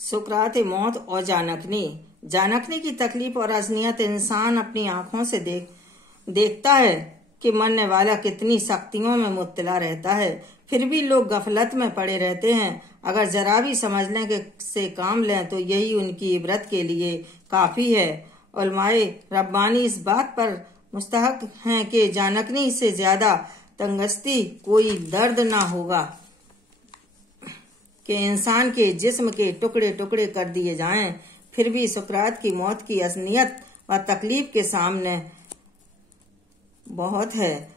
सुकरात मौत और जानकनी की तकलीफ और अज़नियत इंसान अपनी आंखों से देखता है कि मरने वाला कितनी सख्तियों में मुब्तला रहता है, फिर भी लोग गफलत में पड़े रहते हैं। अगर जरा भी समझने के से काम लें तो यही उनकी इबरत के लिए काफी है। उलमाए रब्बानी इस बात पर मुस्तहक हैं कि जानकनी से ज्यादा तंगस्ती कोई दर्द ना होगा कि इंसान के जिस्म के टुकड़े टुकड़े कर दिए जाएं, फिर भी सुकरात की मौत की असनियत व तकलीफ के सामने बहुत है।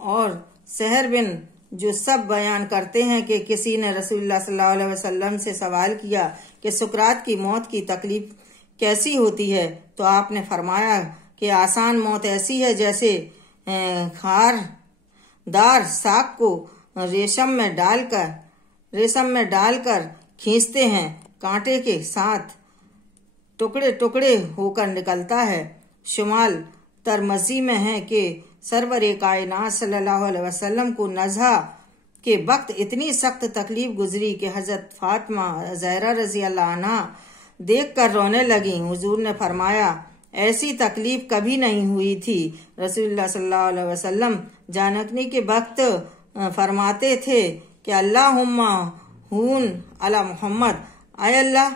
और सहर बिन जो सब बयान करते हैं कि किसी ने रसूलुल्लाह सल्लल्लाहु अलैहि वसल्लम से सवाल किया कि सुकरात की मौत की तकलीफ कैसी होती है, तो आपने फरमाया कि आसान मौत ऐसी है जैसे खारदार साग को रेशम में डालकर खींचते हैं, कांटे के साथ टुकड़े टुकड़े होकर निकलता है। शुमाल तरमजी में है कि सरवरे कायनात सल्लल्लाहु अलैहि वसल्लम को नज़ा के वक्त इतनी सख्त तकलीफ गुजरी कि हजरत फातिमा ज़हरा रज़ी अल्लाह अन्हा देख कर रोने लगी। हुजूर ने फरमाया, ऐसी तकलीफ कभी नहीं हुई थी। रसूलुल्लाह सल्लल्लाहु अलैहि वसल्लम जानकनी के वक्त फरमाते थे कि अल्लाहुम्मा हून अला मोहम्मद, आय अल्लाह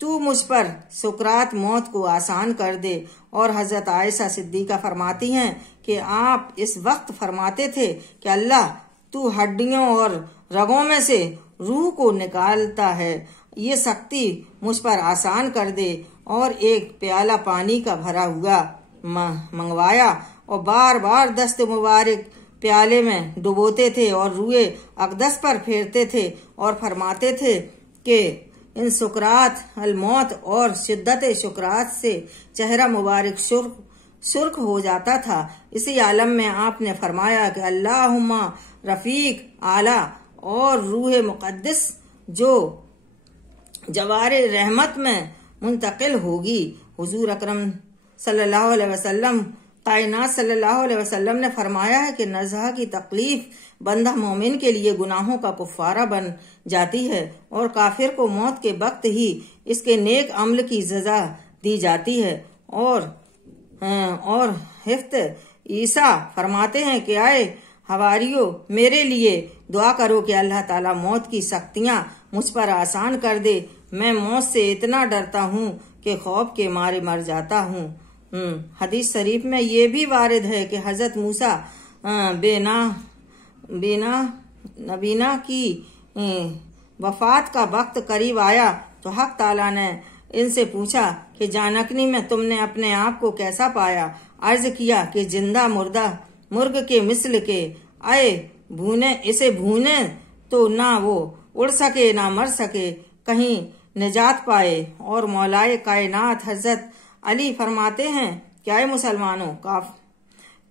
तू मुझ पर सुकरात मौत को आसान कर दे। और हजरत आयशा सिद्दीका फरमाती हैं कि आप इस वक्त फरमाते थे कि अल्लाह तू हड्डियों और रगों में से रूह को निकालता है, ये सख्ती मुझ पर आसान कर दे। और एक प्याला पानी का भरा हुआ मंगवाया और बार बार दस्त मुबारक प्याले में डुबोते थे और रूए अक़दस पर फेरते थे और फरमाते थे कि इन सुकरात अल मौत और शिद्दत शुकरात से चेहरा मुबारक सुर्ख हो जाता था। इसी आलम में आपने फरमाया कि अल्लाहुम्मा रफीक आला और रूह मुक़द्दस जो जवारे रहमत में मुंतकिल होगी। हुजूर अकरम सल्लल्लाहु अलैहि वसल्लम कायनात सल्लल्लाहु अलैहि वसल्लम ने फरमाया है कि नज़ा की तकलीफ बंदा मोमिन के लिए गुनाहों का कुफ़ारा बन जाती है और काफिर को मौत के वक्त ही इसके नेक अमल की सज़ा दी जाती है। और हिफ्त ईसा फरमाते हैं कि आए हवारियो, मेरे लिए दुआ करो कि अल्लाह ताला मौत की सख्तियां मुझ पर आसान कर दे। मैं मौत से इतना डरता हूँ कि खौफ के मारे मर जाता हूँ। हदीस शरीफ में ये भी वारिद है कि हजरत मूसा नबीना की वफात का वक्त करीब आया तो हक ताला ने इनसे पूछा कि जानकनी में तुमने अपने आप को कैसा पाया। अर्ज किया कि जिंदा मुर्दा मुर्ग के मिस्ल के, आए इसे भूने तो ना वो उड़ सके ना मर सके, कहीं निजात पाए। और मौलाए कायनात हजरत अली फरमाते हैं कि आए मुसलमानों,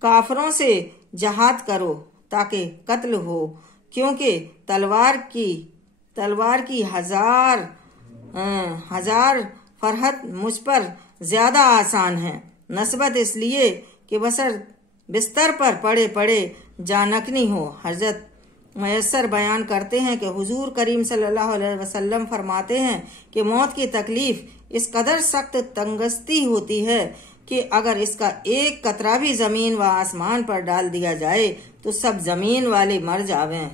काफरों से जहाद करो ताकि कत्ल हो, क्योंकि तलवार की हजार फरहत मुझ पर ज्यादा आसान है। नस्बत इसलिए कि बसर बिस्तर पर पड़े पड़े जानकनी हो। हजरत मयसर बयान करते हैं कि हुजूर करीम सल्लल्लाहु अलैहि वसल्लम फरमाते हैं कि मौत की तकलीफ इस कदर सख्त तंगस्ती होती है कि अगर इसका एक कतरा भी जमीन व आसमान पर डाल दिया जाए तो सब जमीन वाले मर जावें।